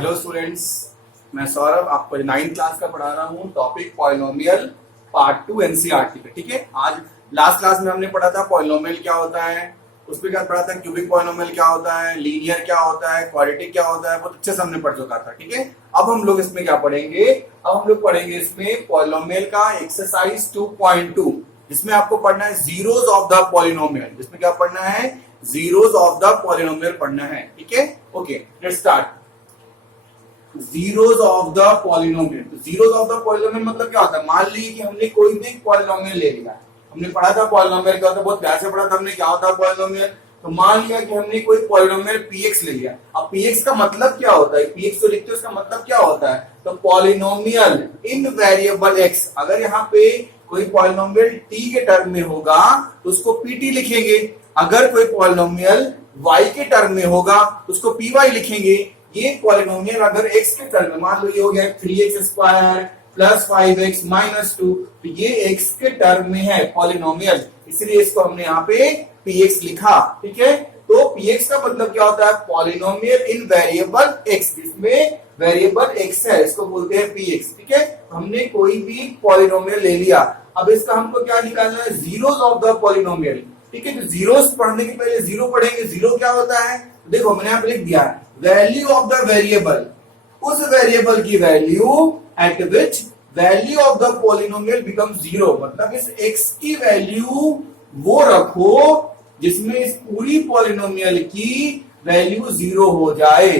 Hello students, मैं सौरभ आपको 9th class का पढ़ा रहा हूँ। टॉपिक पॉलिनोमियल पार्ट 2 एनसीईआरटी पे। ठीक है, आज लास्ट क्लास में हमने पढ़ा था पॉलिनोमियल क्या होता है, उस पर क्या पढ़ा था, क्यूबिक पॉलिनोमियल क्या होता है, लीनियर क्या होता है, क्वाड्रेटिक क्या होता है, बहुत अच्छे से हमने पढ़ चुका था। ठीक है, अब हम लोग इसमें क्या पढ़ेंगे, अब हम लोग पढ़ेंगे इसमें पॉलिनोमियल का एक्सरसाइज 2.2, जिसमें आपको पढ़ना है जीरोस ऑफ द पॉलिनोमियल। जिसमें क्या पढ़ना है, जीरोस ऑफ द पॉलिनोमियल पढ़ना है। ठीक है, okay let's start. Zeros of the polynomial. Zeros of the polynomial मतलब क्या होता है, मान लीजिए कि हमने कोई भी पॉलिनोमियल ले लिया। हमने पढ़ा था पॉलिनोमियल क्या होता है, बहुत प्यार से पढ़ा था हमने क्या होता है पॉलिनोमियल। तो मान लिया कि हमने कोई पॉलिनोमियल px ले लिया। अब px का मतलब क्या होता है, px तो लिखते हैं, उसका मतलब क्या होता है, तो पॉलिनोमियल इन वेरिएबल x। अगर यहाँ पे कोई पॉलिनोमियल t के टर्म में होगा तो उसको pt लिखेंगे। अगर कोई पॉलिनोमियल y के टर्म में होगा तो उसको py लिखेंगे। ये पॉलिनोमियल अगर x के टर्म में, मान लो ये हो गया 3x square plus 5x minus 2, तो ये x के टर्म में है पॉलिनोमियल, इसलिए इसको हमने यहाँ पे px लिखा। ठीक है, तो px का मतलब क्या होता है, पॉलिनोमियल इन वेरिएबल x, जिसमें वेरिएबल x है, इसको बोलते हैं px। ठीक है, हमने कोई भी पॉलिनोमियल ले लिया। अब इसका हमको क्या निकालना है, जीरोस ऑफ द पॉलिनोमियल। ठीक है, तो जीरोस पढ़ने के पहले जीरो पढ़ेंगे। जीरो क्या होता है, देखो मैंने यहाँ पे लिख दिया, वैल्यू ऑफ द वेरिएबल, उस वेरिएबल की value eight which value of the polynomial become zero. मतलब इस x की वैल्यू वो रखो जिसमें इस पूरी पॉलिनोमियल की वैल्यू जीरो हो जाए।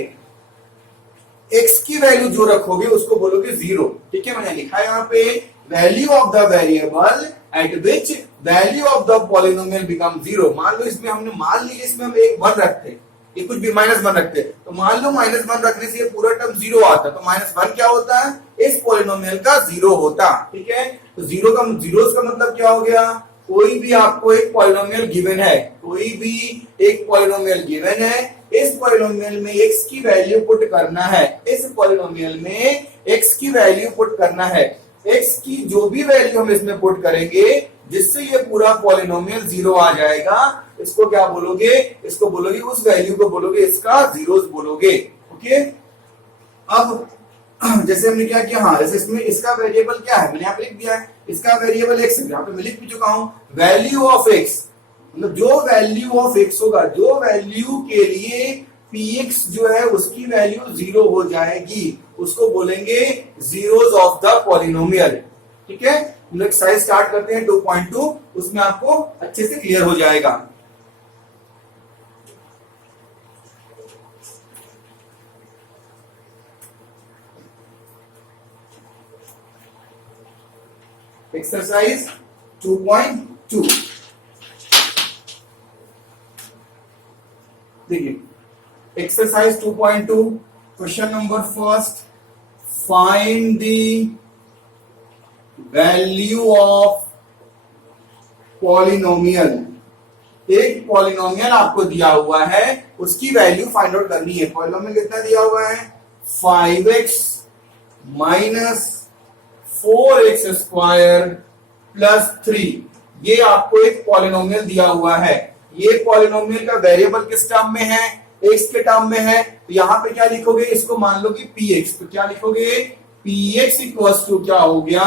x की वैल्यू जो रखोगे उसको बोलोगे जीरो। ठीक है, मैंने लिखा है यहाँ पे value of the variable eight which value of the polynomial become zero. मान लो इसमें हमने, मान लीजिए इसमें हम एक 1 रखते, ये कुछ भी -1 रखते, तो मान लो -1 रखने से ये पूरा टर्म जीरो आता, तो -1 क्या होता है, इस पॉलिनोमियल का जीरो होता। ठीक है, तो जीरोस का मतलब क्या हो गया, कोई भी आपको एक पॉलिनोमियल गिवन है, कोई भी एक पॉलिनोमियल गिवन है, इस पॉलिनोमियल में x की वैल्यू पुट करना है, इस पॉलिनोमियल में x की वैल्यू पुट करना है। x की जो भी वैल्यू हम इसमें पुट करेंगे जिससे ये पूरा पॉलिनोमियल जीरो आ जाएगा, इसको क्या बोलोगे, इसको बोलोगे, उस वैल्यू को बोलोगे, इसका जीरोस बोलोगे। ओके, अब जैसे हमने क्या किया, हाँ जैसे इसमें इसका वेरिएबल क्या है, मैंने यहाँ पे लिख दिया है, इसका वेरिएबल x है, यहाँ पे मैं लिख भी चुका हूं, वैल्यू ऑफ x, मतलब जो वैल्यू ऑफ x होगा, जो वैल्यू के लिए px जो है उसकी वैल्यू जीरो हो जाएगी, उसको बोलेंगे जीरोस ऑफ द पॉलिनोमियल। ठीक है, हम लोग साइज स्टार्ट करते हैं 2.2, उसमें आपको अच्छे से क्लियर हो जाएगा। एक्सरसाइज 2.2 देखिए, exercise 2.2 question number first, find the value of polynomial. एक पॉलिनोमियल आपको दिया हुआ है, उसकी वैल्यू फाइंड आउट करनी है। पॉलिनोमियल कितना दिया हुआ है, 5x minus 4x square plus 3। ये आपको एक पॉलिनोमियल दिया हुआ है। ये पॉलिनोमियल का वेरिएबल किस टर्म में है, x के टर्म में है, तो यहां पे क्या लिखोगे, इसको मान लो कि px, तो क्या लिखोगे, px इक्वल्स टू क्या हो गया,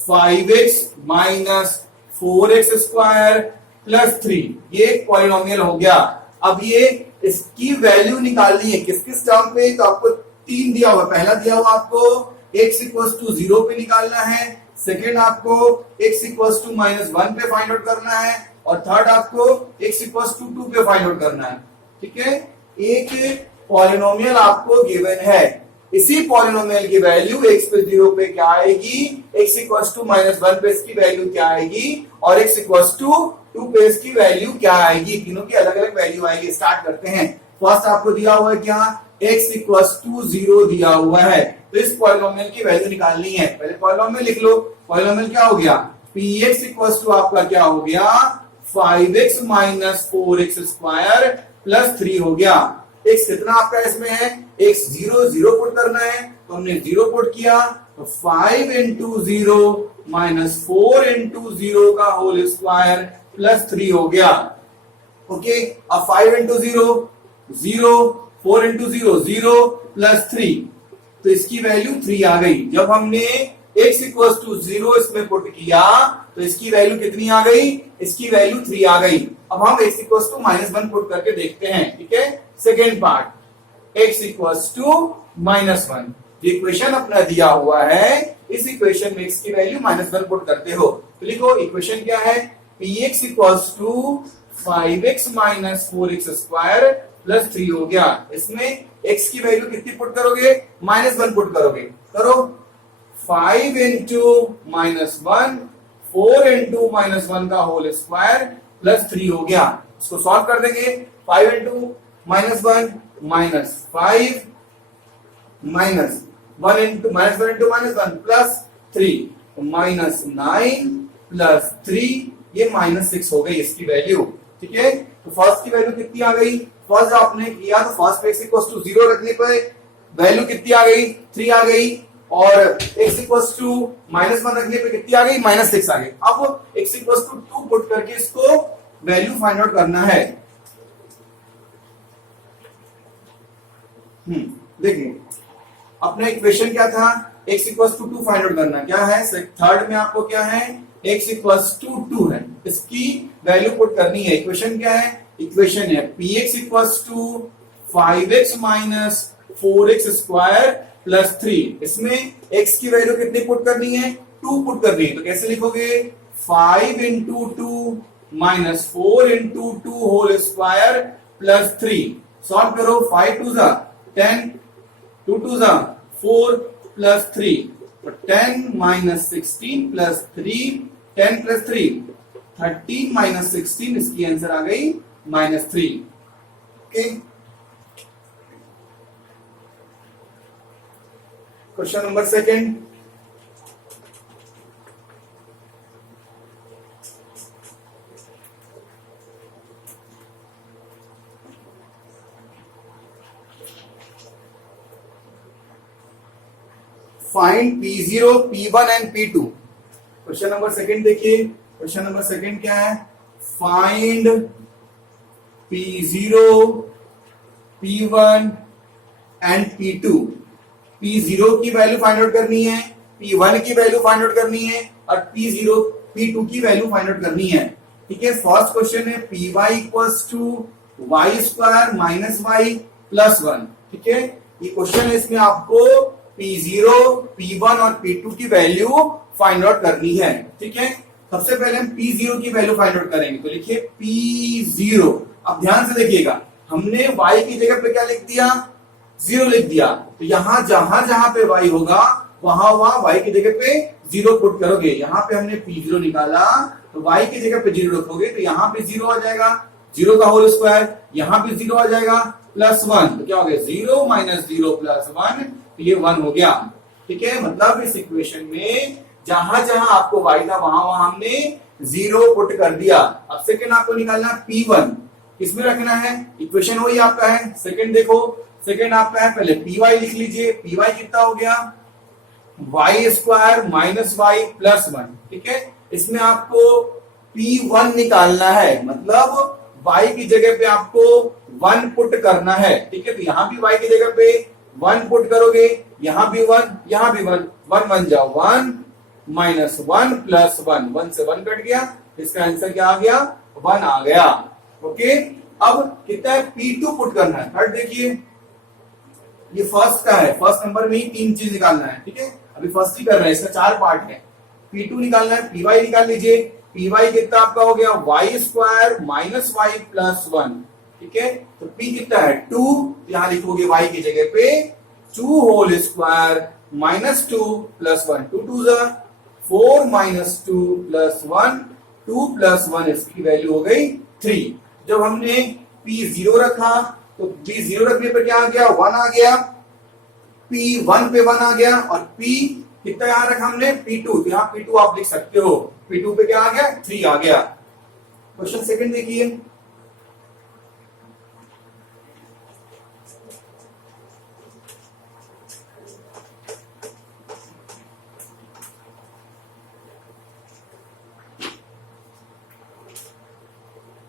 5x minus 4x square plus 3। ये एक पॉलिनोमियल हो गया। अब ये इसकी वैल्यू निकालनी है किस किस टर्म पे, तो आपको 3 दिया हुआ, पहला दिया हुआ आपको x इक्वल्स टू 0 पे निकालना है, सेकेंड आपको x इक्वल्स टू -1 पे फाइंड आउट करना है, और थर्ड आपको x इक्वल्स टू 2 पे फाइंड आउट करना है। ठीक है, एक पॉलिनोमियल आपको गिवन है, इसी पॉलिनोमियल की वैल्यू x पे 0 पे क्या आएगी, x इक्वल्स टू -1 पे इसकी वैल्यू क्या आएगी, और x इक्वल्स टू 2 पे इसकी वैल्यू क्या आएगी, तीनों की अलग अलग वैल्यू आएगी। स्टार्ट करते हैं। फर्स्ट आपको दिया हुआ है क्या, x इक्वल्स टू 0 दिया हुआ है, तो इस पॉलिनोमियल की वैल्यू निकालनी है। पहले पॉलिनोमियल लिख लो, पॉलिनोमियल क्या हो गया, px इक्वल्स टू आपका क्या हो गया, 5x minus 4x square plus 3 हो गया। x कितना आपका इसमें है, x 0 पुट करना है, तो हमने 0 पुट किया, तो 5 इंटू 0 माइनस 4 इंटू 0 का होल स्क्वायर प्लस 3 हो गया। ओके, अब 5 इंटू 0 0, 4 इंटू 0 0 प्लस 3, तो इसकी वैल्यू 3 आ गई। जब हमने x इक्वल टू 0 इसमें पुट किया तो इसकी वैल्यू कितनी आ गई, इसकी वैल्यू 3 आ गई। अब हम x इक्वल टू -1 पुट करके देखते हैं, ठीक है। Second part, x equal to -1, जो इक्वेशन अपना दिया हुआ है इस इक्वेशन में x की वैल्यू -1 पुट करते हो तो लिखो इक्वेशन क्या है, px equal to 5x minus 4x square plus 3 हो गया। इसमें x की वैल्यू कितनी पुट करोगे, -1 पुट करोगे। करो 5 इंटू -1 4 इंटू -1 का होल स्क्वायर प्लस 3 हो गया। इसको सॉल्व कर देंगे, 5 into -1 -5 minus 1 into -1 plus 3 -9 plus 3, ये -6 हो गई इसकी वैल्यू, ठीक है। तो फर्स्ट की वैल्यू कितनी आ गई, फर्स्ट आपने किया तो फर्स्ट पे x इक्वल टू 0 रखने पर वैल्यू कितनी आ गई, 3 आ गई, और x इक्वल टू -1 रखने पे कितनी आ गई, -6 आ गई। अब x इक्वल टू 2 पुट करके इसको वैल्यू फाइंड आउट करना है। देखिए अपना इक्वेशन क्या था, x equal to 2 find out करना, क्या है थर्ड में आपको क्या है, x इक्वल टू 2 है, इसकी वैल्यू पुट करनी है। इक्वेशन क्या है, इक्वेशन है px equal to 5x minus 4x square plus 3। इसमें x की वैल्यू कितनी पुट करनी है, 2 पुट करनी है। तो कैसे लिखोगे, 5 into 2 minus 4 into 2 whole square plus 3। Solve करो, 5 टू जा 10, 2 टू जा 4 प्लस 3, तो 10 माइनस 16 प्लस 3, 10 प्लस 3 13 माइनस 16, इसकी आंसर आ गई -3। Okay, question number second, find P0, P1 and P2। Question number second देखिए, क्वेश्चन नंबर सेकेंड क्या है, find P0, P1 and P2। P0 की वैल्यू फाइंड आउट करनी है, P1 की वैल्यू फाइंड आउट करनी है, और P0 P2 की वैल्यू फाइंड आउट करनी है, ठीक है। फर्स्ट क्वेश्चन है Py equals to y square minus y plus 1, ठीक है। ये क्वेश्चन है, इसमें आपको P0, P1 और P2 की वैल्यू फाइंड आउट करनी है, ठीक है। सबसे पहले हम P0 की वैल्यू फाइंड आउट करेंगे, तो लिखिए P0। अब ध्यान से देखिएगा, हमने y की जगह पे क्या लिख दिया, 0 लिख दिया, तो यहां जहां जहां पे y होगा वहां वहां y की जगह पे 0 पुट करोगे। यहाँ पे हमने P0 निकाला तो y की जगह पे 0 रखोगे तो यहाँ पे 0 आ जाएगा, 0 का होल स्क्वायर, यहाँ पे 0 आ जाएगा प्लस 1, तो क्या हो गया 0 माइनस 0 प्लस 1, तो ये 1 हो गया, ठीक है। मतलब इस इक्वेशन में जहां जहां आपको y था वहां वहां हमने 0 पुट कर दिया। अब सेकंड आपको निकालना P1, किसमें रखना है, इक्वेशन वही आपका है। सेकंड देखो, सेकंड आपका है, पहले Py लिख लीजिए, Py कितना हो गया, y square minus y plus 1, ठीक है। इसमें आपको P1 निकालना है, मतलब y की जगह पे आपको 1 पुट करना है, ठीक है। तो यहां भी y की जगह पे 1 पुट करोगे, यहां भी 1, यहां भी 1, 1 बन जाओ 1 माइनस 1 प्लस 1, 1 से 1 कट गया, इसका आंसर क्या आ गया, 1 आ गया, ओके। अब कितना है, P2 पुट करना है। थर्ड देखिए, ये फर्स्ट का है, फर्स्ट नंबर में ही 3 चीज निकालना है, ठीक है। अभी फर्स्ट ही कर रहे हैं, इसका 4 पार्ट है। P2 निकालना है, Py निकाल लीजिए, Py कितना आपका हो गया, y square minus y plus 1, ठीक है। तो P कितना है 2, यहां लिखोगे y की जगह पे 2 होल स्क्वायर माइनस 2 प्लस 1, 2 2 जा 4 माइनस 2 प्लस 1, 2 प्लस 1, इसकी वैल्यू हो गई 3। जब हमने P0 रखा तो P0 रखने पर क्या आ गया, 1 आ गया, P1 पे 1 आ गया, और P कितना यहां रखा हमने, P2, तो यहां P2 आप लिख सकते हो, P2 पे क्या आ गया, 3 आ गया। क्वेश्चन सेकंड देखिए,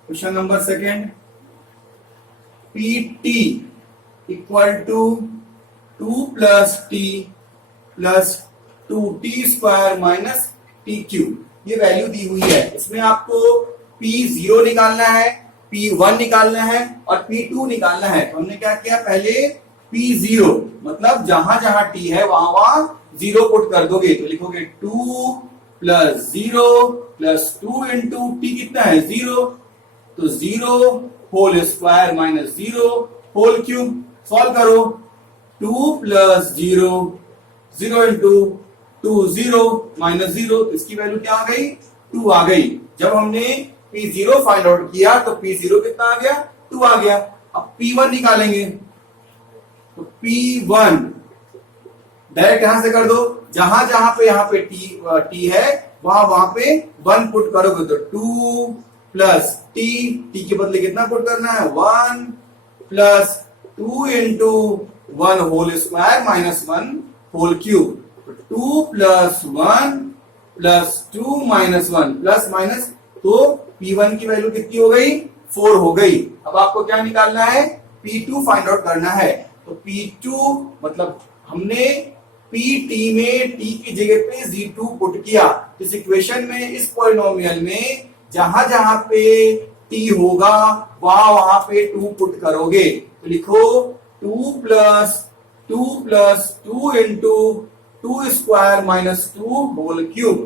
question number second, PT equal to 2 plus t plus 2t² minus t cube, ये वैल्यू दी हुई है। इसमें आपको P0 निकालना है, P1 निकालना है और P2 निकालना है। तो हमने क्या किया, पहले P0 मतलब जहां जहां t है वहां वहां 0 पुट कर दोगे, तो लिखोगे 2 प्लस 0 प्लस 2 इंटू टी कितना है 0, तो 0 whole square minus 0 whole cube. Solve करो, 2 प्लस 0 0 इंटू 2 0 माइनस 0, इसकी वैल्यू क्या आ गई 2 आ गई। जब हमने P0 फाइंड आउट किया तो P0 कितना आ गया 2 आ गया। अब P1 निकालेंगे, तो P1 डायरेक्ट यहां से कर दो, जहां जहां पे यहाँ पे t है वहां पे 1 पुट करोगे, तो 2 प्लस t के बदले कितना पुट करना है 1 plus 2 into 1 whole square minus 1 whole cube, 2 plus 1 plus 2 minus 1 plus minus, तो P1 की वैल्यू कितनी हो गई 4 हो गई। अब आपको क्या निकालना है P2 फाइंड आउट करना है। तो P2 मतलब हमने PT में t की जगह पे Z2 पुट किया। इस इक्वेशन में इस पॉलिनोमियल में जहां जहां पे t होगा वहां पे 2 पुट करोगे, तो लिखो 2 plus 2 into 2 square minus 2 whole cube.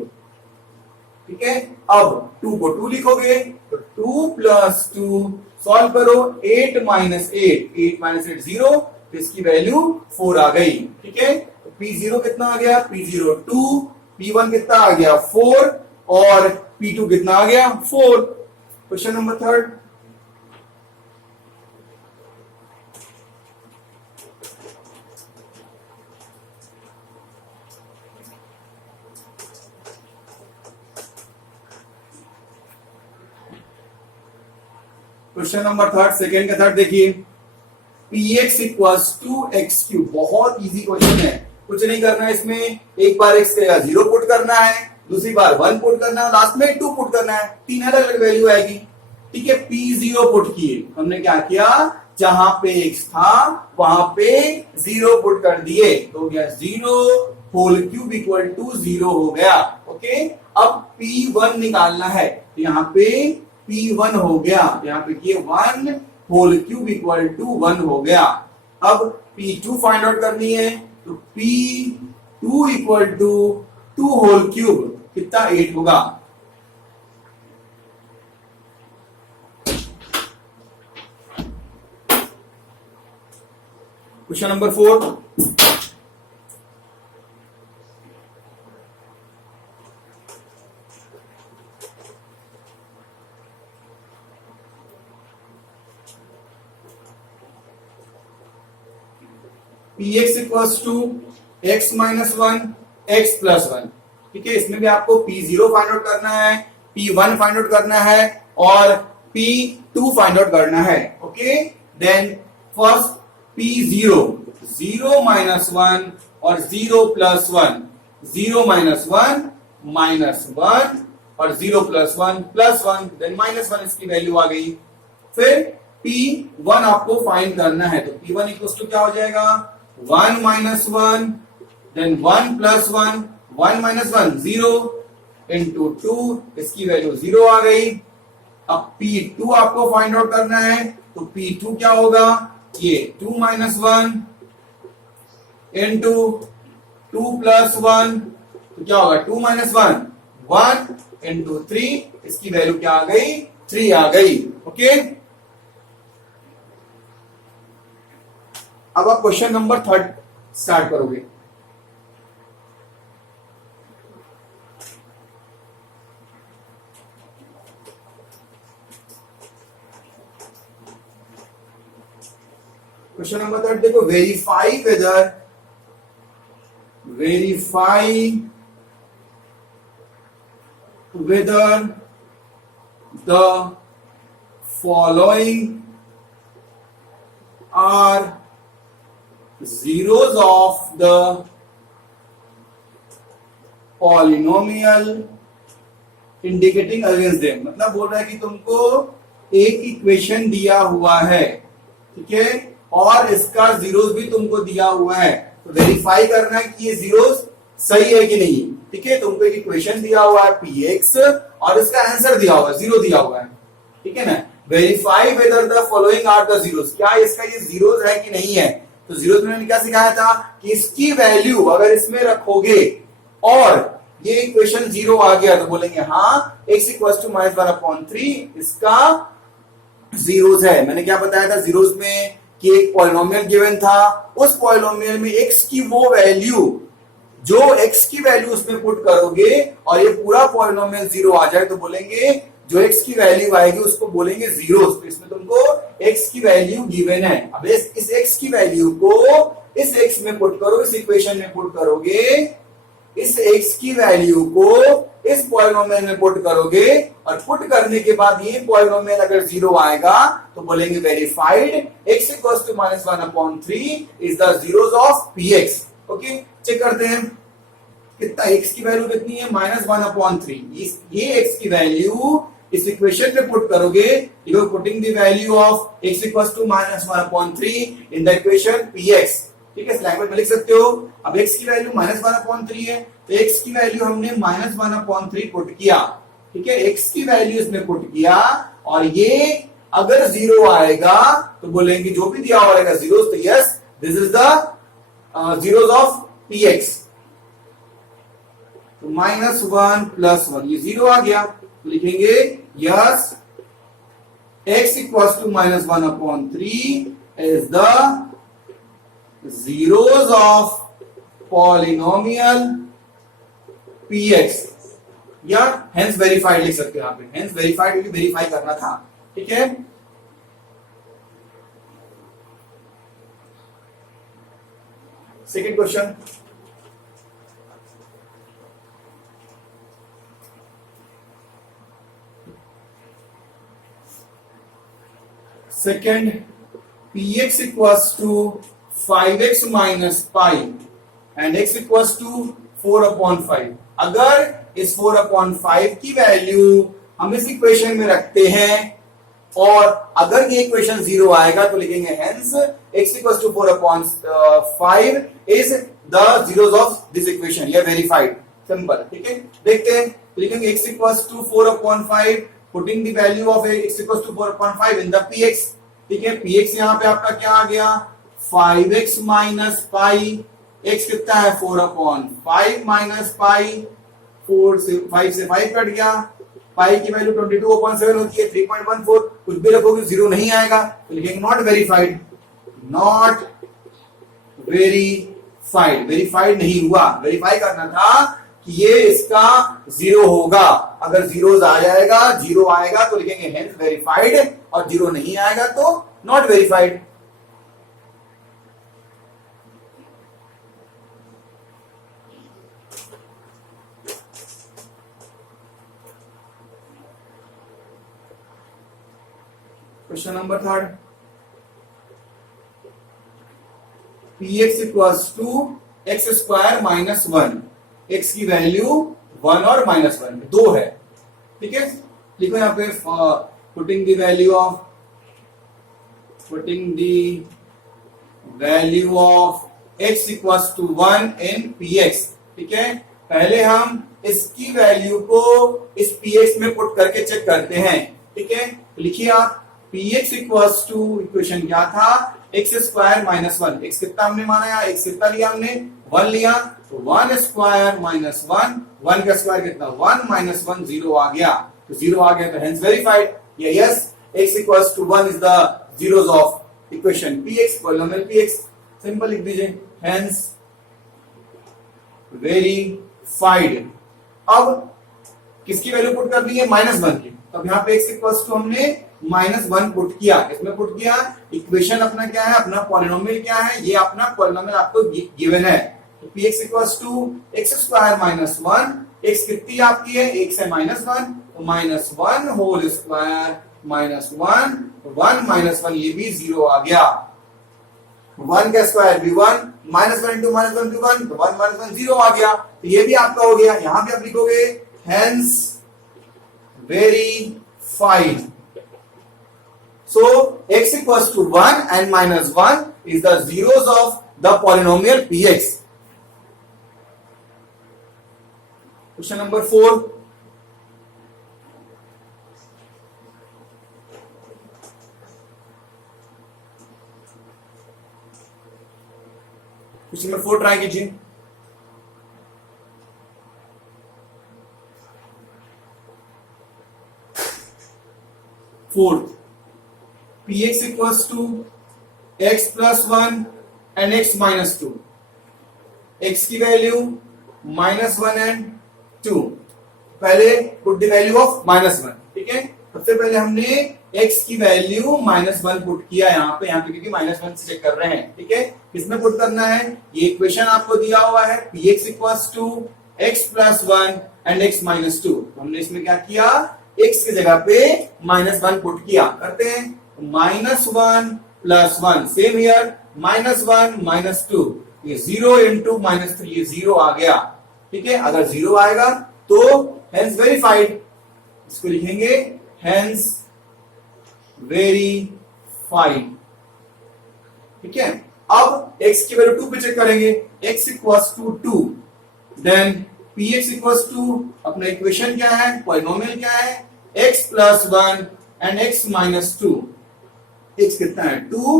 ठीक है, अब 2 को 2 लिखोगे, तो 2 प्लस 2 सॉल्व करो, 8 माइनस 8 माइनस 8 0, तो इसकी वैल्यू 4 आ गई। ठीक है, तो P0 कितना आ गया P0 2, P1 कितना आ गया 4 और P2 कितना आ गया 4। Question number 3। Question number 3 second का 3 देखिए, px equals to x cube. बहुत इजी क्वेश्चन है, कुछ नहीं करना है इसमें, एक बार x का 0 पुट करना है, दूसरी बार 1 पुट करना है, लास्ट में 2 पुट करना है, 3 अलग अलग वैल्यू आएगी। ठीक है, P0 पुट किए, हमने क्या किया जहां पे x था वहां पे 0 पुट कर दिए, तो हो गया 0 होल क्यूब इक्वल टू 0 हो गया। ओके, अब P1 निकालना है, तो यहाँ पे P1 हो गया, यहाँ पे किए 1 होल क्यूब इक्वल टू 1 हो गया। अब P2 फाइंड आउट करनी है, तो P2 equal to 2 whole cube कितना 8 होगा। Question number 4। Px equals to x minus 1 x plus 1। ठीक है, इसमें भी आपको P0 फाइंड आउट करना है, P1 फाइंड आउट करना है और P2 फाइंड आउट करना है। Okay, then first P0 0 minus 1 और 0 प्लस 1, 0 माइनस 1 माइनस 1 और 0 प्लस 1 प्लस 1, देन माइनस 1, इसकी वैल्यू आ गई। फिर P1 आपको फाइंड करना है, तो P1 इक्वल्स टू क्या हो जाएगा 1 minus 1, then 1 plus 1, 1 minus 1 0 into 2, इसकी वैल्यू 0 आ गई। अब P2 आपको फाइंड आउट करना है, तो P2 क्या होगा, ये 2 माइनस 1 इंटू 2 प्लस 1, तो क्या होगा 2 माइनस 1 1 इंटू 3, इसकी वैल्यू क्या आ गई 3 आ गई। ओके, अब आप क्वेश्चन नंबर 3 स्टार्ट करोगे। क्वेश्चन नंबर 3 देखो, verify whether the following are zeros of the polynomial indicating against them। मतलब बोल रहा है कि तुमको एक इक्वेशन दिया हुआ है, ठीक है, और इसका जीरोस भी तुमको दिया हुआ है, तो वेरीफाई करना है कि ये जीरोस सही है कि नहीं। ठीक है, तुमको एक इक्वेशन दिया हुआ है px और इसका आंसर दिया हुआ है, जीरो दिया हुआ है। ठीक है ना, verify whether the following are the zeros, क्या इसका ये जीरोस है कि नहीं है। तो जीरोस में मैंने क्या सिखाया था कि इसकी वैल्यू अगर इसमें रखोगे और ये इक्वेशन जीरो आ गया तो बोलेंगे हाँ x इक्वल टू -1/3 इसका जीरोस है। मैंने क्या बताया था जीरोस में कि एक पॉलिनोमियल गिवन था, उस पॉलिनोमियल में x की वो वैल्यू जो x की वैल्यू उसमें पुट करोगे और ये पूरा पॉलिनोमियल जीरो आ जाए तो बोलेंगे जो x की वैल्यू आएगी उसको बोलेंगे जीरोस। तो इसमें तुमको x की वैल्यू गिवन है, अब इस x की वैल्यू को इस x में पुट करो, इस इक्वेशन में पुट करोगे, इस x की वैल्यू को इस पॉलिनोमियल में पुट करोगे और पुट करने के बाद ये पॉलिनोमियल अगर जीरो आएगा तो बोलेंगे verified x equal to -1/3 is the zeros of px। Okay, check करते हैं कितना x की वैल्यू कितनी है -1/3। ये x की वैल्यू इस इक्वेशन में पुट करोगे, you are putting the value of x equal to -1/3 in the equation px। ठीक है, इस लैंग्वेज में लिख सकते हो। अब x की वैल्यू -1/3 है तो x की वैल्यू हमने -1/3 पुट किया। ठीक है, x की वैल्यू इसमें पुट किया और ये अगर जीरो आएगा तो बोलेंगे जो भी दिया होगा जीरो, तो yes this is the zeros of px। तो -1 + 1 ये जीरो आ गया तो लिखेंगे yes x equal to -1/3 is the zeros of polynomial px, या hence verified लिख सकते हो यहाँ पे, hence verified क्योंकि वेरीफाई करना था। ठीक है, second question, second px equals to 5x minus pi and x equals to 4/5। अगर इस 4/5 की वैल्यू हम इस इक्वेशन में रखते हैं और अगर ये इक्वेशन जीरो आएगा तो लिखेंगे hence x equals to 4/5 is the zeros of this equation, ये वेरीफाइड, सिंपल। ठीक है, देखते हैं, लिखेंगे x equals to 4/5 putting the value of x equals to 4/5 in the px। ठीक है, px यहाँ पे आपका क्या आ गया 5x minus pi, x कितना है 4/5 minus pi, 5 से 5 कट गया, पाई की वैल्यू 22/7 होती है 3.14, कुछ भी रखोगे जीरो नहीं आएगा तो लिखेंगे not verified, not verified, verified नहीं हुआ। वेरीफाई करना था कि ये इसका जीरो होगा, अगर जीरो आ जाएगा, जीरो आएगा तो लिखेंगे हेंस वेरीफाइड और जीरो नहीं आएगा तो not verified. Question number third, px equals to x square minus 1, x की वैल्यू 1 और -1 दो है। ठीक है, लिखो यहाँ पे putting the value of x equals to 1 in px। ठीक है, पहले हम इसकी वैल्यू को इस px में पुट करके चेक करते हैं। ठीक है, लिखिए आप px इक्वल्स टू, इक्वेशन क्या था एक्स स्क्वायर माइनस 1, एक्स कितना हमने माना यहाँ, एक्स कितना लिया हमने 1 लिया, तो 1 स्क्वायर माइनस 1, 1 का स्क्वायर कितना 1 माइनस 1 जीरो आ गया, तो जीरो आ गया तो hence verified. Yes, x equals to 1 is the zeros of equation px, polynomial px, simple लिख दीजिए हेंस वेरीफाइड। अब किसकी वैल्यू पुट करनी है -1 की, तो यहाँ पे x इक्वल्स टू हमने -1 पुट किया, इसमें पुट किया, इक्वेशन अपना क्या है, अपना पॉलिनोमियल क्या है, ये अपना पॉलिनोमियल आपको गिवन है, तो px equals to x square minus 1, x कितनी आपकी है, x है -1, तो -1 होल स्क्वायर -1, 1 -1 ये भी जीरो आ गया, 1 का स्क्वायर भी 1, -1 इंटू -1 भी 1, तो 1 -1 जीरो आ गया, तो ये भी आपका हो गया। यहां पे आप लिखोगे hence verified, So x equals to 1 and minus 1 is the zeros of the polynomial px. Question number 4. Question number 4 try कीजिए। Fourth, px equals to x plus 1 and x minus 2, x की वैल्यू -1 एंड 2। पहले put the value of -1, ठीक है। सबसे पहले हमने x की value -1 put किया यहाँ पे क्योंकि -1 से चेक कर रहे हैं, ठीक है। किसमें पुट करना है, ये इक्वेशन आपको दिया हुआ है px equals to x plus 1 and x minus 2। हमने इसमें क्या किया, x की जगह पे -1 पुट किया। करते हैं -1 प्लस 1, सेम हियर -1 -2, ये 0 इंटू -3, ये 0 आ गया, ठीक है। अगर 0 आएगा तो हेंस वेरीफाइड, इसको लिखेंगे हेंस वेरीफाइड, ठीक है। अब x की वैल्यू 2 पे चेक करेंगे, x equals to 2, then px equals to, अपना इक्वेशन क्या है, पॉलिनोमियल क्या है, x plus 1 and x minus 2। x कितना है 2,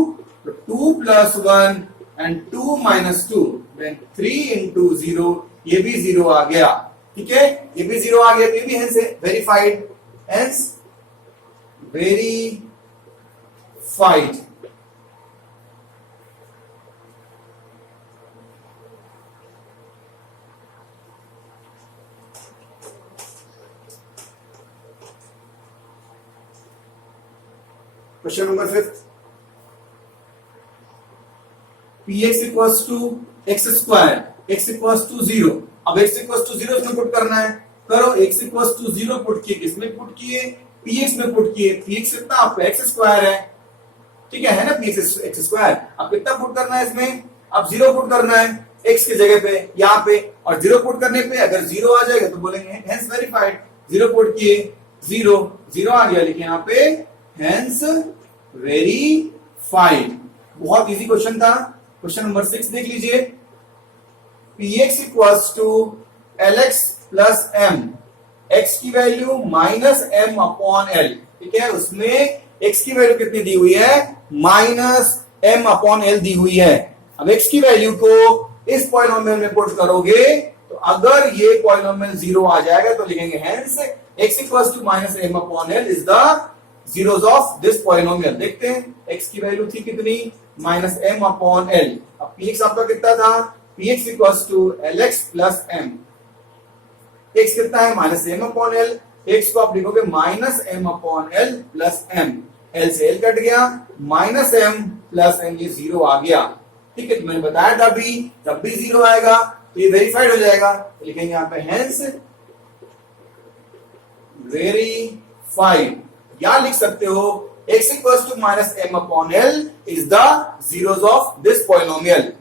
तो 2 plus 1 and 2 minus 2, then 3 into 0, ये भी 0 आ गया, ठीक है। ये भी 0 आ गया, ये भी hence verified, hence verified. Question number 5, px equals to x square, x equals to 0। अब x इक्वल्स टू 0 इसमें पुट करना है, करो। x इक्वल्स टू 0 पुट किए, किसमें पुट किए, px में पुट किए। px कितना आपका x स्क्वायर है, ठीक है ना, px x स्क्वायर। अब कितना पुट करना है इसमें, अब 0 पुट करना है x की जगह पे यहाँ पे, और 0 पुट करने पे अगर 0 आ जाएगा तो बोलेंगे हेंस वेरीफाइड। 0 पुट किए, 0 आ गया, लिखे यहाँ पे हेंस वेरीफाइड। बहुत इजी क्वेश्चन था। क्वेश्चन नंबर 6 देख लीजिए, px equals to lx plus m, x की वैल्यू -m अपॉन l, ठीक है। उसमें x की वैल्यू कितनी दी हुई है, -m अपॉन l दी हुई है। अब x की वैल्यू को इस पॉलिनोमियल में पुट करोगे तो अगर ये पॉलिनोमियल 0 आ जाएगा तो लिखेंगे hence x equals to -m upon l is the zeros of this polynomial. देखते हैं x की वैल्यू थी कितनी, -m अपॉन l। अब px आपका कितना था, px equals to lx plus m, x कितना है -m अपॉन l, x को आप लिखोगे -m upon l plus m, l से l कट गया, -m प्लस m, ये 0 आ गया, ठीक है। तो मैंने बताया था अभी, जब भी 0 आएगा तो ये वेरीफाइड हो जाएगा, तो लिखेंगे यहाँ पे हेंस वेरीफाइड। या लिख सकते हो x equals to -m upon l is the zeros of this polynomial.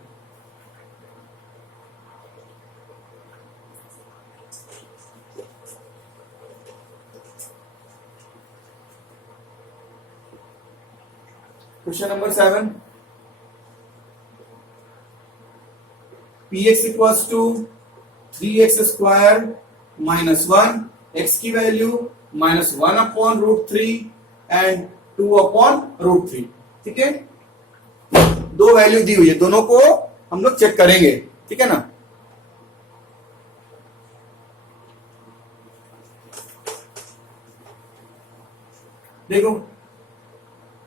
Question number 7, px equals to 3x square -1, x की वैल्यू -1 अपॉन √3 एंड 2 अपॉन √3, ठीक है। दो वैल्यू दी हुई है, दोनों को हम लोग चेक करेंगे, ठीक है ना। देखो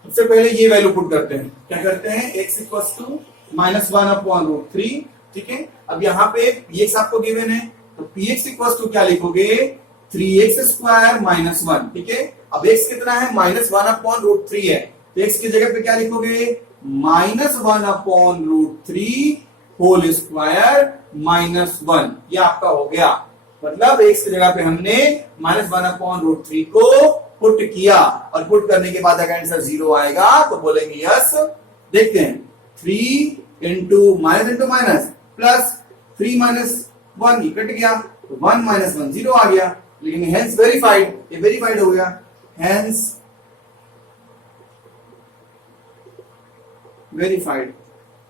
सबसे पहले ये वैल्यू पुट करते हैं, क्या करते हैं, x इक्वल्स टू -1 अपॉन √3, ठीक है। अब यहाँ पे px आपको गिवन है, तो px इक्वल्स टू क्या लिखोगे, 3x स्क्वायर -1, ठीक है। अब x कितना है, -1 अपॉन √3 है, तो x की जगह पे क्या लिखोगे, -1 अपॉन √3 होल स्क्वायर -1, ये आपका हो गया। मतलब x की जगह पे हमने -1 अपॉन √3 को पुट किया, और पुट करने के बाद अगर आंसर 0 आएगा तो बोलेंगे यस। देखते हैं, 3 इंटू माइनस प्लस 3 -1, ये कट गया, तो 1 -1 0 आ गया, लेकिन हेंस वेरीफाइड, ये वेरीफाइड हो गया, हेंस वेरीफाइड।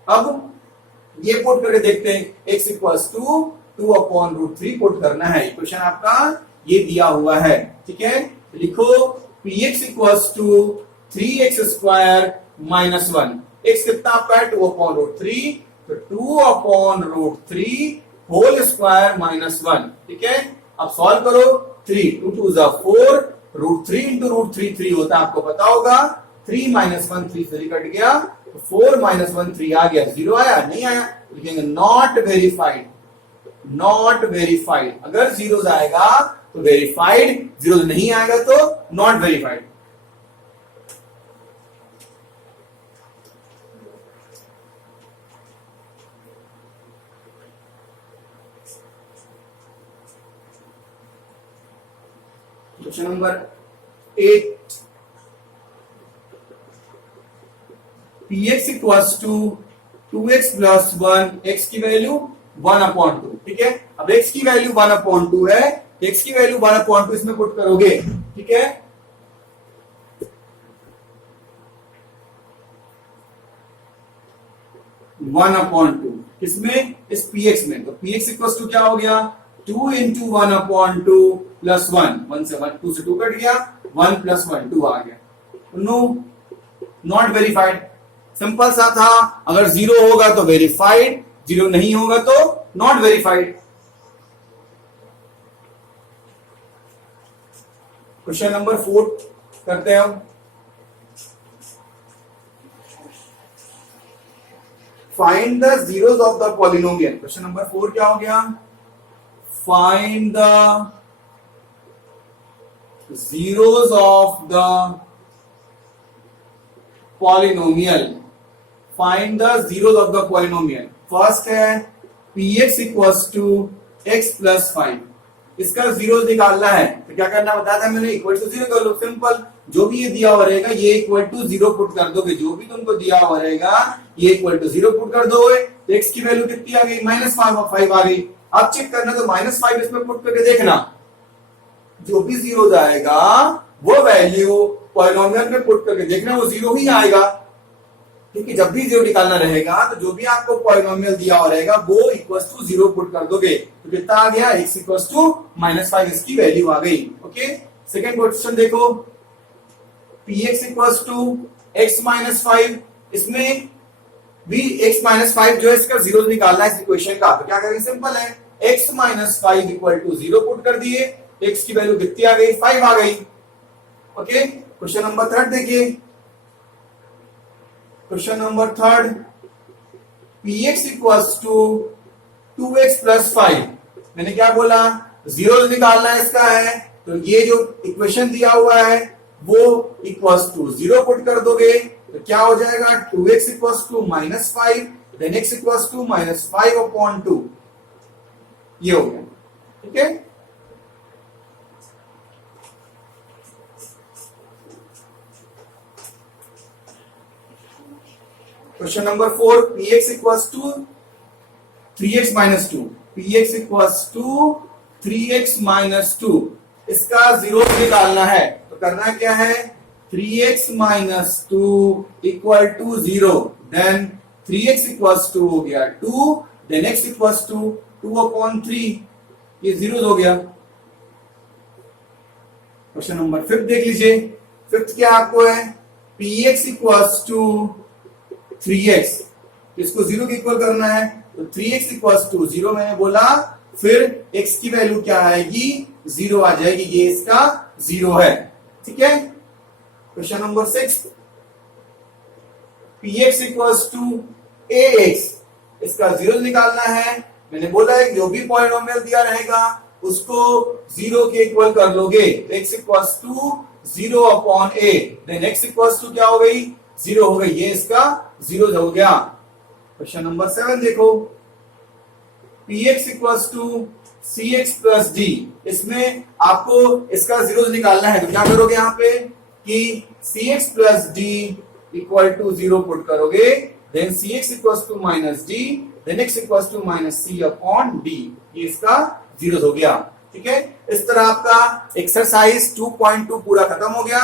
अब ये पुट करके देखते हैं, x इक्वल्स टू 2/√3 पुट करना है। इक्वेशन आपका ये दिया हुआ है, ठीक है। लिखो px equals to 3x² minus 1। x कितना आपका है 2/√3, तो 2/√3 होल स्क्वायर माइनस 1, ठीक है। अब सॉल्व करो, 3 2 2 4, √3 इंटू √3 3 होता है, आपको पता होगा। 3 माइनस 1 3 से कट गया, तो 4 माइनस 1 3 आ गया, 0 आया नहीं आया, लिखेंगे नॉट वेरीफाइड। नॉट वेरीफाइड, अगर जीरो आएगा तो वेरीफाइड, जीरो नहीं आएगा तो not verified. Question number 8, px equals to 2x plus 1, x की वैल्यू 1/2, ठीक है। अब x की वैल्यू 1/2 है, x की वैल्यू 1/2 इसमें पुट करोगे, ठीक है। वन अपॉन टू किसमें, इस px में, तो px इक्वल्स टू क्या हो गया 2 इंटू 1/2 प्लस 1 से 1 2 से 2 कट गया, 1 प्लस 1 2 आ गया। No, not verified. सिंपल सा था, अगर जीरो होगा तो वेरीफाइड, जीरो नहीं होगा तो नॉट वेरीफाइड। क्वेश्चन नंबर 4 करते हैं हम। Find the zeros of the polynomial. Question number 4 क्या हो गया, find the zeros of the polynomial। find the zeros of the polynomial। First है px equals to x plus 5, इसका जीरो निकालना है, तो क्या करना बताया था मैंने, इक्वल टू जीरो कर लो, सिंपल। जो भी ये दिया हुआ रहेगा ये इक्वल टू जीरो पुट कर दोगे, जो भी तुमको दिया हुआ रहेगा ये इक्वल टू जीरो पुट कर दोगे, तो x की वैल्यू कितनी आ गई -5 आ गई। अब चेक करना, तो -5 इसमें पुट करके देखना, जो भी जीरो आएगा वो वैल्यू पॉलिनोमियल में पुट करके देखना, वो जीरो ही आएगा, क्योंकि जब भी जीरो निकालना रहेगा तो जो भी आपको पॉलिनोमियल दिया हुआ रहेगा वो इक्वल्स टू जीरो पुट कर दोगे, तो कितना आ गया x इक्वल्स टू -5, इसकी वैल्यू आ गई। ओके, सेकंड क्वेश्चन देखो, px equals to x minus 5, इसमें भी x माइनस 5 जो है इसका जीरो निकालना है इस इक्वेशन का, तो क्या करेंगे, सिंपल है, x minus 5 equal to zero put कर दिए, x की वैल्यू कितनी आ गई 5 आ गई। ओके, क्वेश्चन नंबर 3 देखिए, question number 3, px equals to 2x plus 5, मैंने क्या बोला, जीरो निकालना है इसका है, तो ये जो इक्वेशन दिया हुआ है वो इक्वल्स टू जीरो पुट कर दोगे, तो क्या हो जाएगा 2x equals to -5, then x equals to -5/2, ये हो गया, ठीक है। Question number 4, px equals to 3x minus 2, px equals to 3x minus 2, इसका जीरो निकालना है, तो करना क्या है, 3x minus 2 equal to 0, then 3x equals to हो गया 2, देन x इक्वल्स टू 2/3, ये जीरो हो गया। क्वेश्चन नंबर 5 देख लीजिए, 5 क्या आपको है, px इक्वल्स टू 3x, इसको जीरो के इक्वल करना है, तो 3x इक्वल्स टू 0 मैंने बोला, फिर x की वैल्यू क्या आएगी, 0 आ जाएगी, ये इसका 0 है, ठीक है। Question number 6, px equals to ax, इसका जीरो निकालना है, मैंने बोला है जो भी पॉलिनोमियल दिया रहेगा उसको जीरो के इक्वल कर लोगे, x equals to 0/a, then x equals to क्या हो गई, 0 हो गई, ये इसका 0 हो गया। क्वेश्चन नंबर 7 देखो, px equals to cx plus d, इसमें आपको इसका जीरो निकालना है, तो क्या करोगे यहाँ पे कि cx plus d equal to 0 put करोगे, then cx equals to -d, then x equals to -c/d, ये इसका 0 हो गया, ठीक है। इस तरह आपका एक्सरसाइज 2.2 पूरा खत्म हो गया।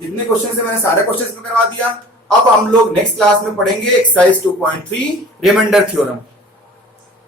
जितने क्वेश्चन से मैंने सारे क्वेश्चन में करवा दिया। अब हम लोग नेक्स्ट क्लास में पढ़ेंगे एक्सरसाइज 2.3 रिमाइंडर थ्योरम।